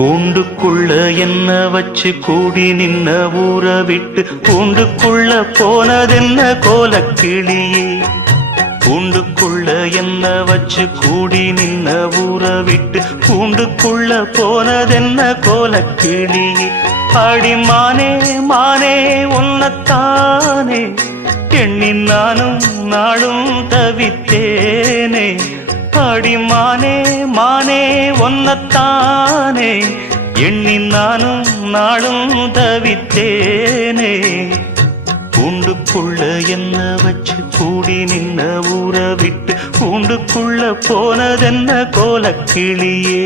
கூண்டுக்குள்ள என்ன வச்சு கூடி நின்ன ஊற விட்டு கூண்டுக்குள்ள போனதென்ன கோலக்கிளியே. கூண்டுக்குள்ள என்ன வச்சு கூடி நின்ன ஊற விட்டு கூண்டுக்குள்ள போனதென்ன கோலக்கிளியே. அடிமானே மானே உன்னத்தானே எண்ணி நானும் நாளும் தவித்தேனே. அடிமானே மானே ஒன்னத்தானே எண்ணி நானும் நாளும் தவித்தேனே. கூண்டுக்குள்ள என்ன வச்சு கூடி நின்ன ஊற விட்டு கூண்டுக்குள்ள போனதென்ன கோலக்கிளியே.